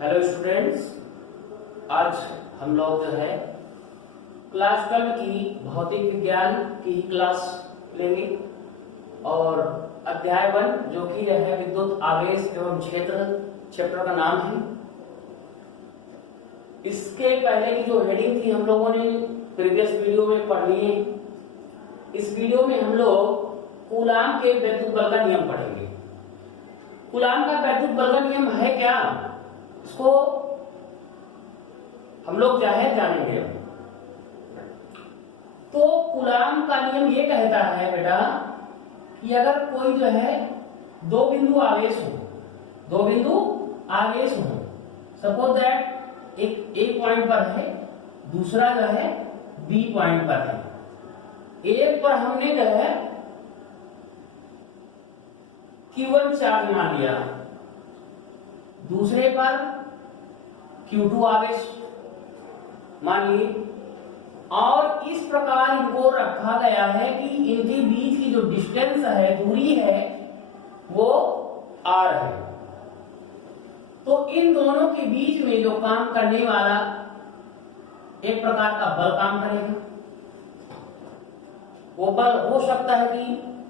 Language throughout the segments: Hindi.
हेलो स्टूडेंट्स, आज हम लोग जो है क्लास 12 की भौतिक विज्ञान की ही क्लास लेंगे और अध्याय 1 जो कि है विद्युत आवेश एवं क्षेत्र चैप्टर का नाम है। इसके पहले की जो हेडिंग थी हम लोगों ने प्रीवियस वीडियो में पढ़ ली है। इस वीडियो में हम लोग कूलाम के वैद्युत बल का नियम पढ़ेंगे। कूलाम का वैद्युत बल का नियम है क्या, इसको हम लोग जानेंगे। तो कूलाम का नियम ये कहता है बेटा कि अगर कोई जो है दो बिंदु आवेश हो, सपोज दैट एक ए पॉइंट पर है, दूसरा जो है बी पॉइंट पर है। एक पर हमने जो है Q1 चार्ज मान लिया, दूसरे पर Q2 आवेश मान लिए, और इस प्रकार इनको रखा गया है कि इनके बीच की जो डिस्टेंस है, दूरी है, वो R है। तो इन दोनों के बीच में जो काम करने वाला एक प्रकार का बल काम करेगा। वो बल हो सकता है कि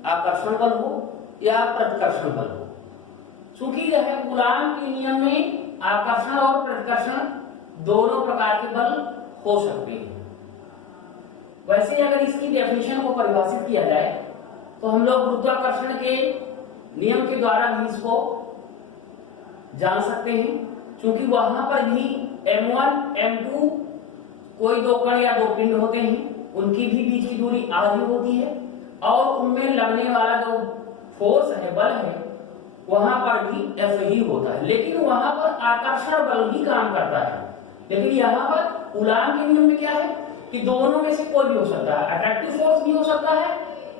आकर्षण बल हो या प्रतिकर्षण बल हो। चूंकि जो है कूलाम के नियम में आकर्षण और प्रतिकर्षण दोनों प्रकार के बल हो सकते हैं। वैसे अगर इसकी डेफिनेशन को परिभाषित किया जाए तो हम लोग गुरुत्वाकर्षण के नियम के द्वारा भी इसको जान सकते हैं। क्योंकि वहां पर भी M1 M2 कोई दो कण या दो पिंड होते हैं, उनकी भी बीच की दूरी आधी होती है और उनमें लगने वाला जो फोर्स है, बल है, वहां पर भी F ही होता है। लेकिन वहां पर आकर्षण बल भी काम करता है। लेकिन यहाँ पर कूलाम के नियम में क्या है कि दोनों में से कोई भी हो सकता है। अट्रैक्टिव फोर्स भी हो सकता है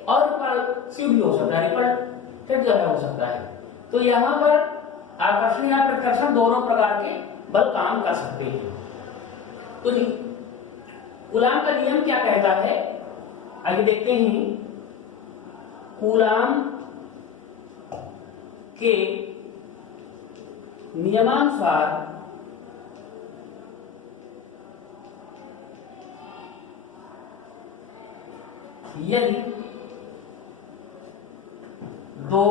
और रिपल्सिव भी हो सकता है, रिपल्टेड जो है हो सकता है। तो यहाँ पर आकर्षण या प्रतिकर्षण दोनों प्रकार के बल काम कर सकते हैं। तो जी कूलाम का नियम क्या कहता है, आगे देखते हैं। कूलाम के नियमानुसार यदि दो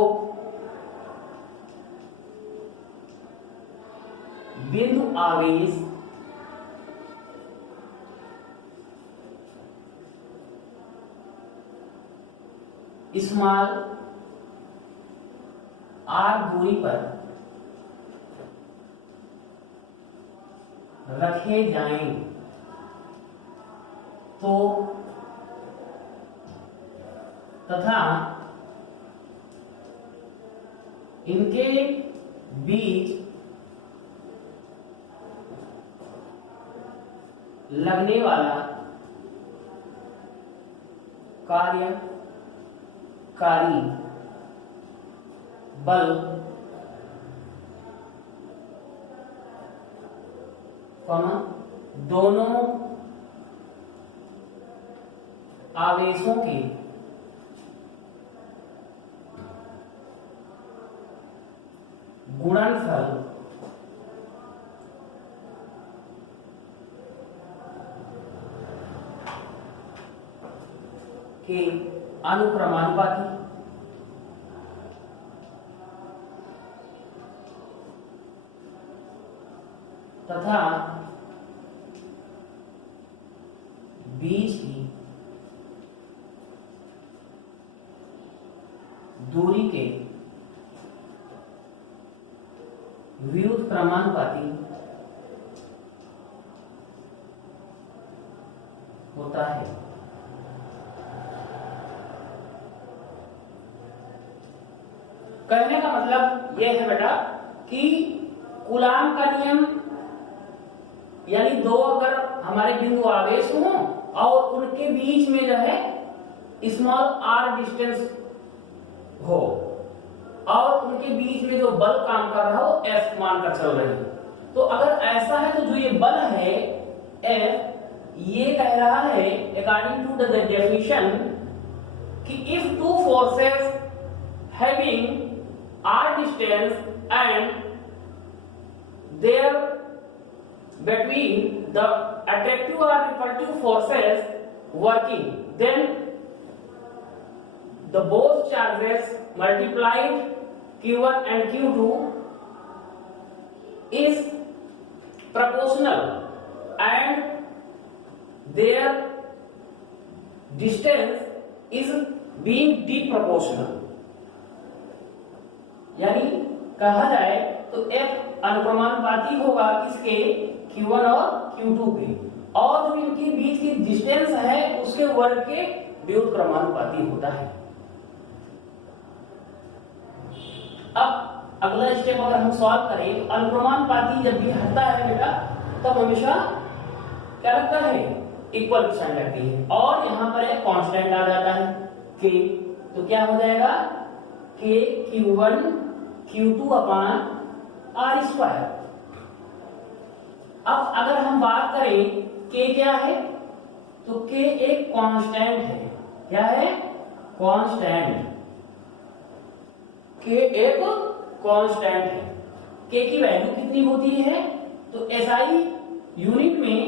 बिंदु आवेश स्मॉल r दूरी पर रखे जाएं तो तथा इनके बीच लगने वाला कार्यकारी बल दोनों आवेशों के गुणनफल के अनुक्रमानुपाती तथा बीच की दूरी के विरुद्ध क्रमानुपाती होता है। कहने का मतलब यह है बेटा कि कूलाम का नियम यानी दो अगर हमारे बिंदु आवेश हों और उनके बीच में जो है स्मॉल r डिस्टेंस हो और उनके बीच में जो बल काम कर रहा हो F मानकर चल रही है, तो अगर ऐसा है तो जो ये बल है F, ये कह रहा है अकॉर्डिंग टू द डेफिनेशन कि if two forces having r distance and there between the attractive or repulsive forces working, then the both charges multiplied Q1 and Q2 is proportional and their distance is being deproportional। यानी कहा जाए तो F अनुक्रमानुपाती होगा किसके, Q1 और Q2 के, और जो इनके बीच की डिस्टेंस है उसके वर्ग के व्युत्क्रमानुपाती होता है। अब अगला स्टेप अगर हम सॉल्व करें, अनुक्रमानुपाती जब भी हटता है बेटा तब हमेशा क्या लगता है, इक्वल साइन लगती है, और यहां पर एक कांस्टेंट आ जाता है k, तो क्या हो जाएगा k Q1 Q2 upon r square. अब अगर हम बात करें k क्या है, तो k एक कांस्टेंट है। क्या है, कांस्टेंट। k एक कांस्टेंट है। k की वैल्यू कितनी होती है, तो SI यूनिट में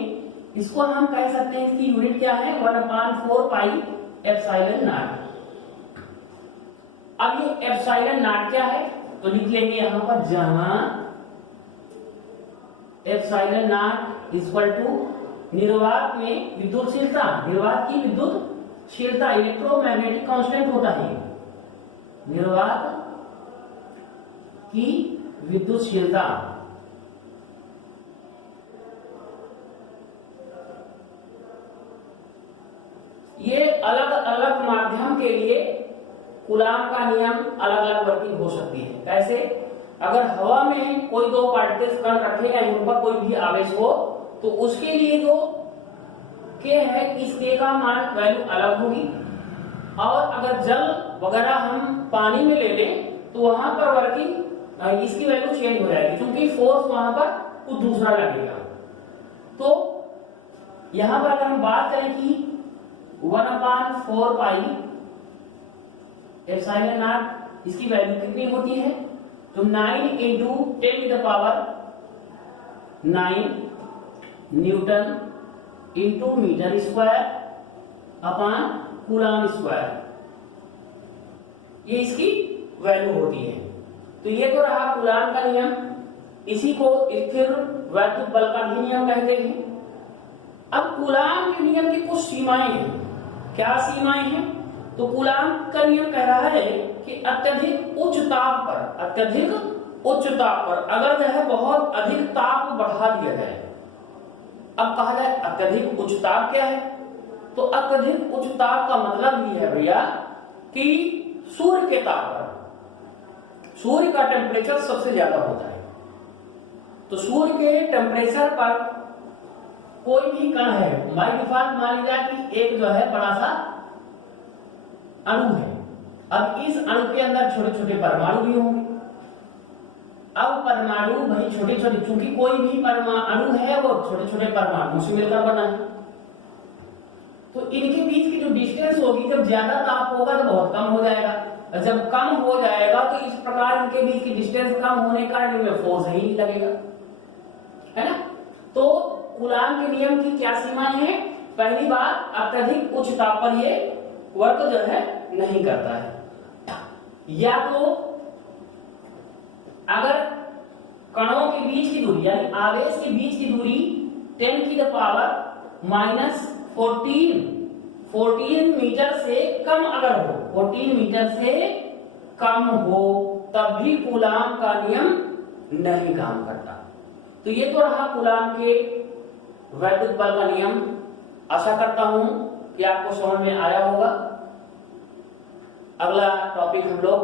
इसको हम कह सकते हैं, इसकी यूनिट क्या है, 1/4 पाई एप्सिलॉन नॉट। अब ये एप्सिलॉन नॉट क्या है, तो लिख लेंगे यहां पर, जहां एप्सिलॉन नॉट इक्वल टू निर्वात में विद्युतशीलता, निर्वात की विद्युतशीलता, इलेक्ट्रोमैग्नेटिक कांस्टेंट होता है निर्वात की विद्युतशीलता। ये अलग अलग माध्यम के लिए कूलाम का नियम अलग अलग वर्किंग हो सकती है। कैसे, अगर हवा में कोई दो पार्टिकल्स कण रखे गए, उनका कोई भी आवेश हो, तो उसके लिए जो k है, इस k का मान वैल्यू अलग होगी, और अगर जल वगैरह हम पानी में ले लें तो वहां पर वर्किंग इसकी वैल्यू चेंज हो जाएगी, क्योंकि फोर्स वहां पर कुछ दूसरा लगेगा। तो यहां पर अगर हम बात करें कि 1/4 पाई एप्सिलॉन नॉट, इसकी वैल्यू कितनी होती है, तो 9 into 10⁹9 newton into metre square upon coulomb square, ये इसकी वैल्यू होती है। तो ये तो रहा कूलाम का नियम, इसी को स्थिर वैद्युत बल का भी नियम कहते हैं। अब कूलाम के नियम की कुछ सीमाएं हैं। क्या सीमाएं हैं, तो कूलाम का नियम कह रहा है कि अत्यधिक उच्च ताप पर, अत्यधिक उच्च ताप पर अगर जो है बहुत अधिक ताप बढ़ा दिया जाए। अब कहा जाए अत्यधिक उच्च ताप क्या है, तो अत्यधिक उच्च ताप का मतलब ये है भैया कि सूर्य के ताप पर, सूर्य का टेम्परेचर सबसे ज्यादा होता है, तो सूर्य के टेम्परेचर पर कोई भी कण है, बाय डिफॉल्ट मान लीजिए कि एक जो है बड़ा सा अणु है। अब इस अणु के अंदर छोटे छोटे परमाणु भी होंगे। अब परमाणु भाई छोटे छोटे, चूंकि कोई भी परमाणु है वो छोटे छोटे परमाणु से मिलकर बना है, तो इनके बीच की जो डिस्टेंस होगी, जब ज्यादा ताप होगा तो बहुत कम हो जाएगा, और जब कम हो जाएगा तो इस प्रकार इनके बीच की डिस्टेंस कम होने का इनमें फोर्स ही नहीं लगेगा, है ना। तो कूलाम के नियम की क्या सीमाएं हैं, पहली बात, अत्यधिक उच्च ताप पर ये वर्क जो है नहीं करता है, या तो अगर कणों के बीच की दूरी यानी आवेश के बीच की दूरी 10⁻14 मीटर से कम अगर हो, 14 मीटर से कम हो, तब भी कूलाम का नियम नहीं काम करता। तो ये तो रहा कूलाम के वैद्युत बल का नियम। आशा करता हूं कि आपको समझ में आया होगा। अगला टॉपिक हम लोग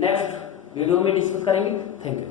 नेक्स्ट वीडियो में डिस्कस करेंगे। Thank you.